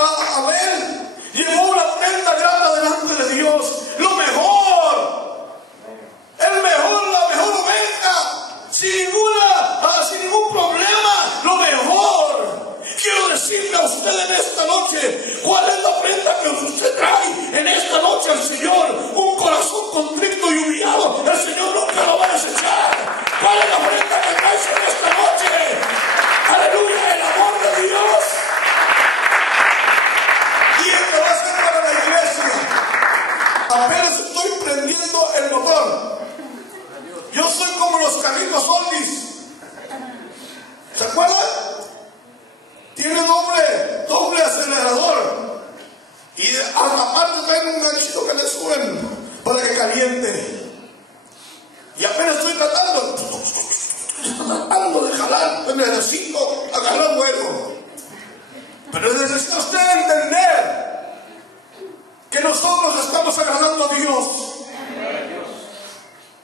Abel llevó una ofrenda grata delante de Dios. Lo mejor, la mejor oveja, sin ningún problema, lo mejor. Quiero decirle a usted en esta noche, ¿cuál es la ofrenda que usted trae en esta noche al Señor? Un corazón contrito y humillado, el Señor nunca lo va a desechar. ¿Cuál es la ofrenda que traes en esta noche? Aleluya, el amor de Dios. Y esto va a ser para la iglesia. Apenas estoy prendiendo el motor. Yo soy como los carritos Oldis. ¿Se acuerdan? Tiene doble acelerador. Y a la parte traen un ganchito que le suben para que caliente. Y apenas estoy tratando de jalar, necesito agarrar vuelo. Pero necesita usted entender que nosotros estamos agradando a Dios.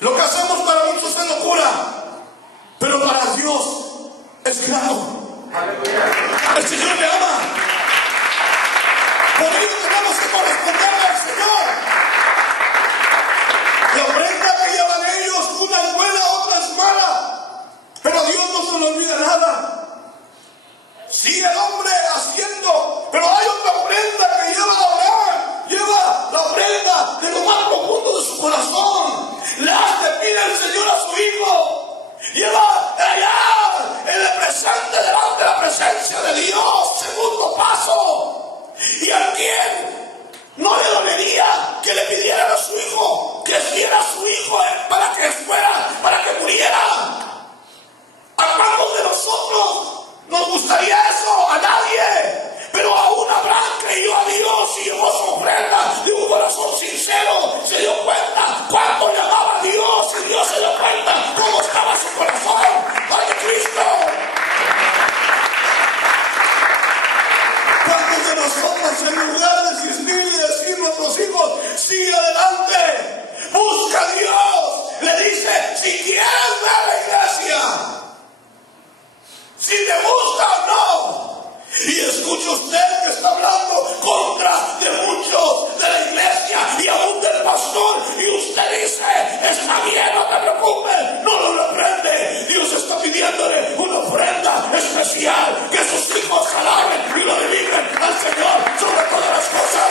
Lo que hacemos para muchos es locura, pero para Dios es grado. El Señor me ama. Por ello tenemos que corresponderle al Señor. La ofrenda que llevan ellos, una es buena, otra es mala, pero Dios no se le olvida nada. Sigue el hombre haciendo, pero hay otra ofrenda que lleva a orar, lleva la ofrenda de lo más profundo de su corazón. Le pide al Señor a su hijo, lleva allá en el presente, delante de la presencia de Dios. Segundo paso. ¿Y a quién no le dolería que le pidieran a su hijo que diera a su hijo para que muriera? ¿A cuántos de nosotros nos gustaría eso? A nadie. Pero aún Abraham creyó a Dios y llevó su ofrenda de un corazón sincero. Se dio cuenta cuánto le amaba a Dios, y Dios se dio cuenta cómo estaba su corazón. ¡Ay, Cristo! ¿Cuántos de nosotros, en lugar de insistir y decir a nuestros hijos, sigue adelante, busca a Dios, le dice, si quieres ver a la iglesia, si te gusta o no? Y escucha usted que está hablando contra de muchos de la iglesia y aún del pastor, y usted dice, está bien, no te preocupes, no lo reprende. Dios está pidiéndole una ofrenda especial, que sus hijos alaben y lo glorifiquen al Señor sobre todas las cosas.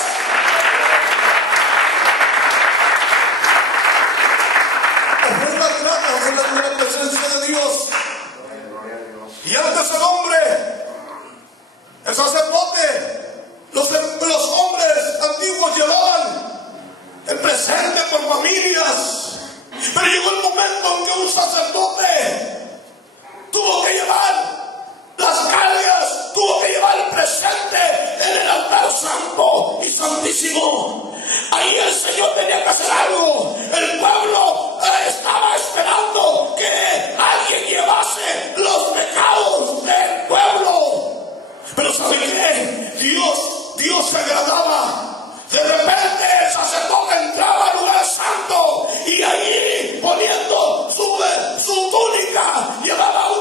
Ofrenda grata delante de la presencia de Dios. Y antes el hombre, el sacerdote, los hombres antiguos llevaban el presente por familias, pero llegó el momento en que un sacerdote tuvo que llevar las cargas, tuvo que llevar el presente en el altar santo y santísimo. Ahí el Señor tenía que hacer algo. El pueblo estaba esperando que alguien llevase los pecados del pueblo. Pero ¿sabe qué? Dios se agradaba. De repente el sacerdote entraba al lugar santo y allí, poniendo su túnica, llevaba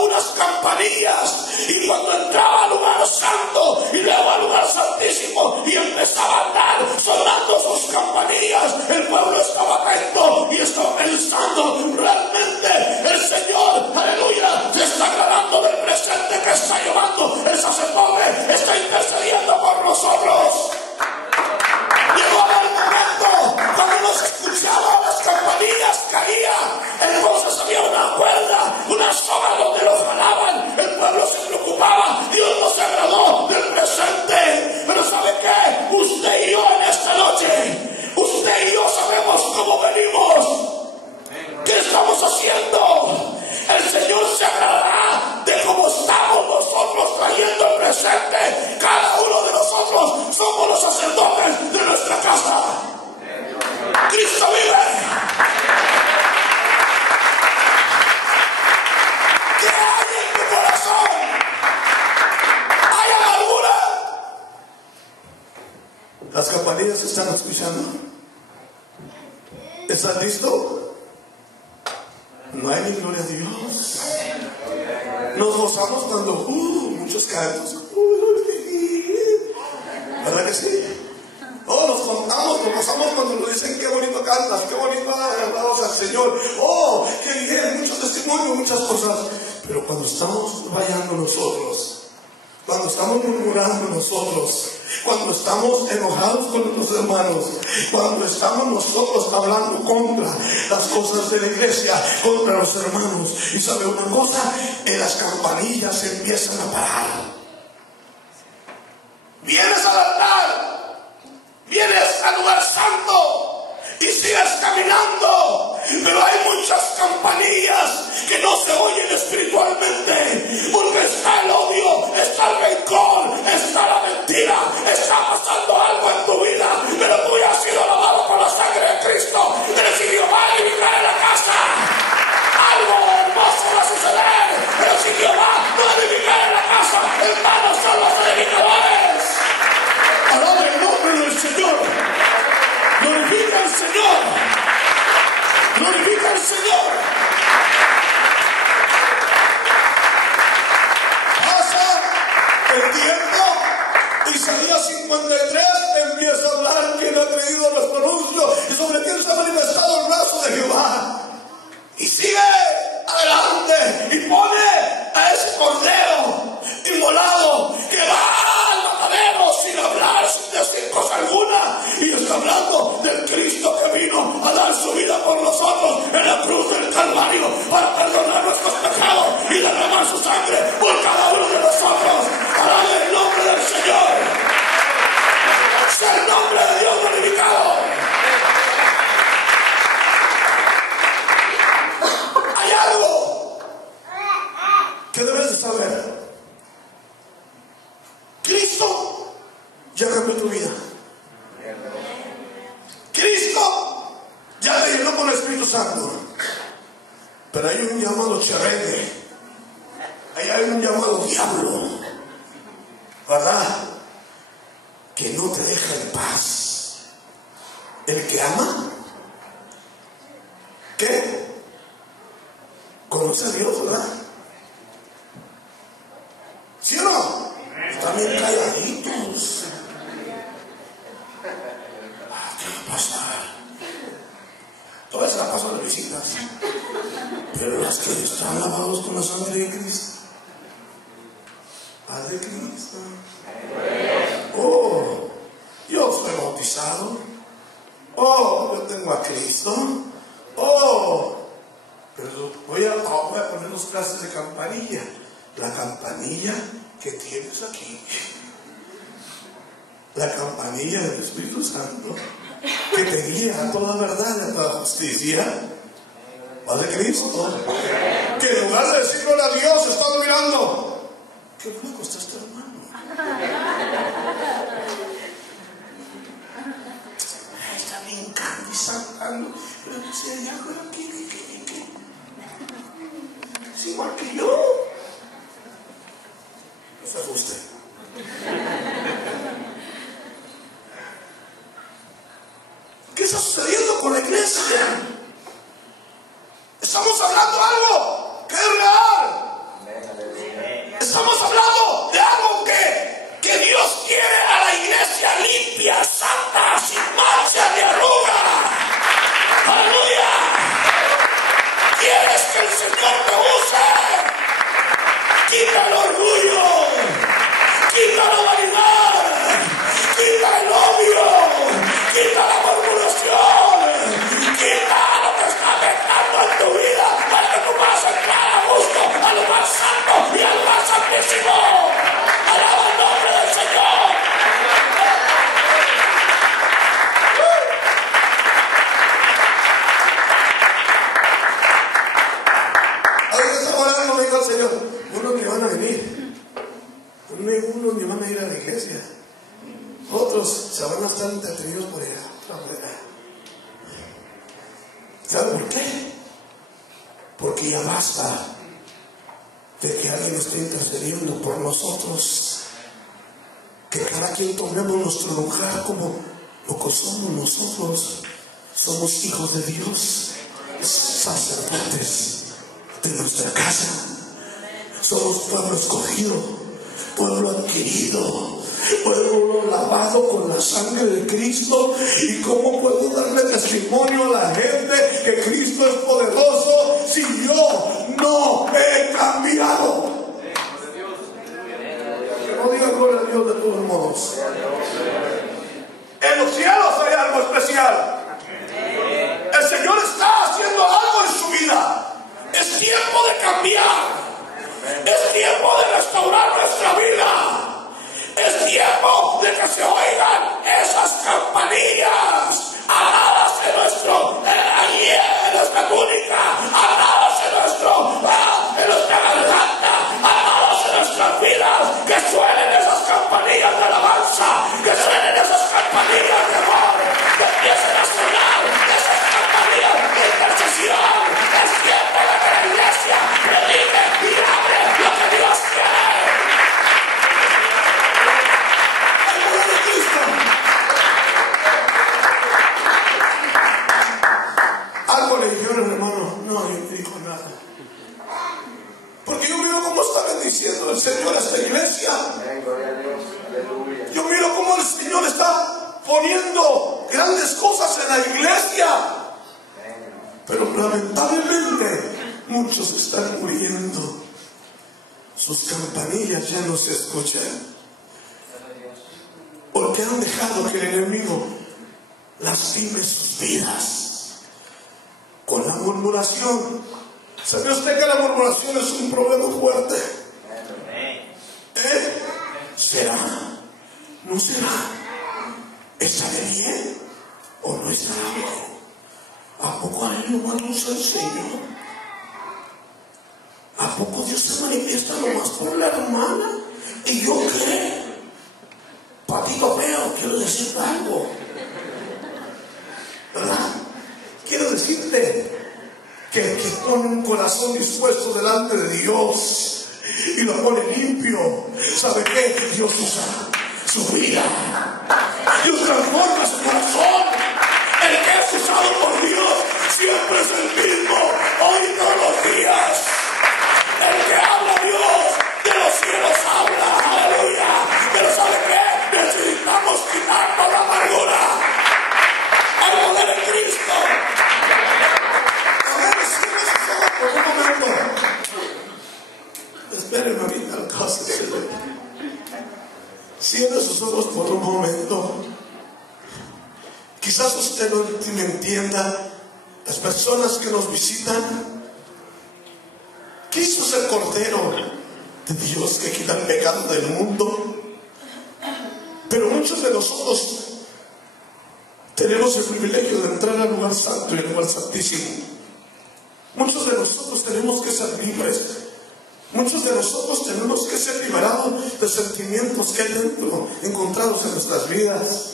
unas campanillas, y cuando entraba al lugar santo y luego al lugar santísimo y empezaba a andar sonando sus campanillas, el pueblo estaba atento y estaba pensando, realmente el Señor, aleluya, se está agradando del presente que está llevando el sacerdote, está intercediendo por nosotros. Llegó el momento cuando no se escuchaban las campanillas, caía, entonces había una cuerda, una soga donde los jalaban, el pueblo se preocupaba, Dios no se agradó del presente. Pero ¿sabe qué? Usted y yo en esta noche, usted y yo sabemos cómo venimos, qué estamos haciendo. El Señor se agradará de cómo estamos nosotros trayendo el presente. Cada uno de nosotros somos los sacerdotes de nuestra casa. Cristo vive. ¿Qué hay en tu corazón? ¿Hay amargura? Las campanillas se están escuchando. ¿Estás listo? No hay ni gloria a Dios. Nos gozamos cuando muchos cantos. alabanzas, qué bonito alabados al Señor. Oh, qué bien, muchos testimonios, muchas cosas. Pero cuando estamos fallando nosotros, cuando estamos murmurando nosotros, cuando estamos enojados con los hermanos, cuando estamos nosotros hablando contra las cosas de la iglesia, contra los hermanos, y sabe una cosa, las campanillas empiezan a parar. Vienes al altar, vienes al lugar santo y sigues caminando, pero hay muchas campanillas que no se oyen espiritualmente, porque está el odio, está el rencor, está la mentira, está pasando algo en tu vida, pero tú ya has sido lavado con la sangre de Cristo. Pero si Jehová edificar en la casa, algo hermoso va a suceder. Pero si Jehová no edificar en la casa, en vano son los edificadores. Alabe el nombre del Señor. Glorifica al Señor. Glorifica al Señor. El tiempo, Isaías 53 empieza a hablar quién ha creído los pronuncios y sobre quién se ha manifestado el brazo de Jehová. Y sigue adelante y pone a ese cordero inmolado que va al matadero sin hablar, sin decir cosa alguna. Y está hablando del Cristo que vino a dar su vida por nosotros en la cruz del Calvario para perdonar nuestros pecados y derramar su sangre por cada uno de nosotros. Alabe el nombre del Señor. Sea el nombre de Dios glorificado. Hay algo que debes de saber. Cristo ya cambió tu vida. Cristo ya te llenó con el Espíritu Santo. Pero hay un llamado cherrete. Ahí hay un llamado diablo, ¿verdad? Que no te deja en paz. El que ama, ¿qué? Conoce a Dios, ¿verdad? ¿Sí o no? Están bien calladitos. ¿Qué pasa? Todas se la pasan de visitas. Pero las que están lavados con la sangre de Cristo. Haz de Cristo. Oh, yo estoy bautizado. Oh, yo tengo a Cristo. Oh, pero voy a poner dos clases de campanilla. La campanilla que tienes aquí, la campanilla del Espíritu Santo que te guía a toda verdad y a toda justicia. ¿Haz de Cristo? Que en lugar de decirle a Dios, estás mirando. ¿Qué flaco está este hermano? Está bien cantando. Pero no sé, ya, pero ¿qué? Es igual que yo. No se asuste. ¿Qué está sucediendo con la iglesia? Estamos hablando de algo que es real. Estamos hablando de algo que Dios quiere a la iglesia limpia, santa, sin mancha ni arruga. ¡Aleluya! ¿Quieres que el Señor te use? Quita el orgullo, quita la vanidad, quita el odio, quita la murmuración, quita lo que está afectando en tu vida para que tú puedas entrar a gusto al lugar santo y al lugar santísimo. Alaba el nombre del Señor. Ahora está orando, me dijo el Señor. Unos ni van a venir, unos ni van a ir a la iglesia, otros se van a estar entretenidos por allá. ¿Sabe por qué? Porque ya basta de que alguien esté intercediendo por nosotros, que cada quien tomemos nuestro lugar como lo que somos nosotros. Somos hijos de Dios, sacerdotes de nuestra casa. Somos pueblo escogido, pueblo adquirido, pueblo lavado con la sangre de Cristo. ¿Y cómo puedo darle testimonio a la gente que Cristo es poderoso si yo no he cambiado? Que no diga gloria a Dios de todos modos. En los cielos hay algo especial. El Señor está haciendo algo en su vida. Es tiempo de cambiar. Es tiempo de restaurar nuestra vida. Es tiempo de que se oigan esas campanillas. Aladas en nuestro, allí en nuestra túnica. Aladas en nuestra garganta. Aladas en nuestras vidas. Que suenen esas campanillas de alabanza. Que suenen esas campanillas de amor. Que empiecen a sonar esas campanillas de intercesión. Es tiempo de que la iglesia predique y abre lo que Dios quiere. ¡El poder de Cristo! Algo le dijeron, hermano. No, yo no dijo nada. Porque yo miro cómo está bendiciendo el Señor a esta iglesia. Yo miro cómo el Señor está poniendo grandes cosas en la iglesia. Pero lamentablemente muchos están muriendo. Sus campanillas ya no se escuchan. Porque han dejado que el enemigo lastime sus vidas con la murmuración. ¿Sabe usted que la murmuración es un problema fuerte? ¿Será? ¿No será? ¿Estaré bien o no estará bien? ¿A poco a él nomás no se enseñó? ¿A poco Dios se manifiesta nomás por la hermana? ¿Y yo qué? Patito feo, quiero decirte algo. ¿Verdad? Quiero decirte que pone un corazón dispuesto delante de Dios y lo pone limpio. ¿Sabe qué? Dios usa su vida. Dios transforma su corazón. El que es usado por Dios siempre es el mismo, hoy y todos los días. El que habla Dios, de los cielos habla, aleluya. Pero ¿sabe qué? Necesitamos quitarnos la amargura. El poder de Cristo. A ver, cierre sus ojos por un momento. Espérenme ahorita al caso. Cierre sus ojos por un momento. Quizás usted no me entienda. Las personas que nos visitan, Cristo es el Cordero de Dios que quita el pecado del mundo. Pero muchos de nosotros tenemos el privilegio de entrar al lugar santo y al lugar santísimo. Muchos de nosotros tenemos que ser libres. Muchos de nosotros tenemos que ser liberados de sentimientos que hay dentro, encontrados en nuestras vidas.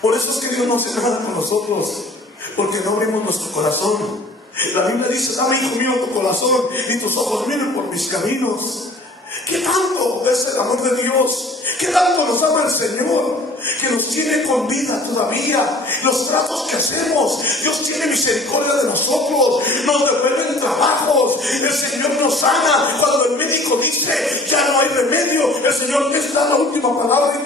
Por eso es que Dios no hace nada con nosotros, porque no abrimos nuestro corazón. La Biblia dice: dame, hijo mío, tu corazón y tus ojos miren por mis caminos. ¿Qué tanto es el amor de Dios? ¿Qué tanto nos ama el Señor? Que nos tiene con vida todavía. Los tratos que hacemos, Dios tiene misericordia de nosotros. Nos devuelven trabajos. El Señor nos sana. Cuando el médico dice ya no hay remedio, el Señor les da la última palabra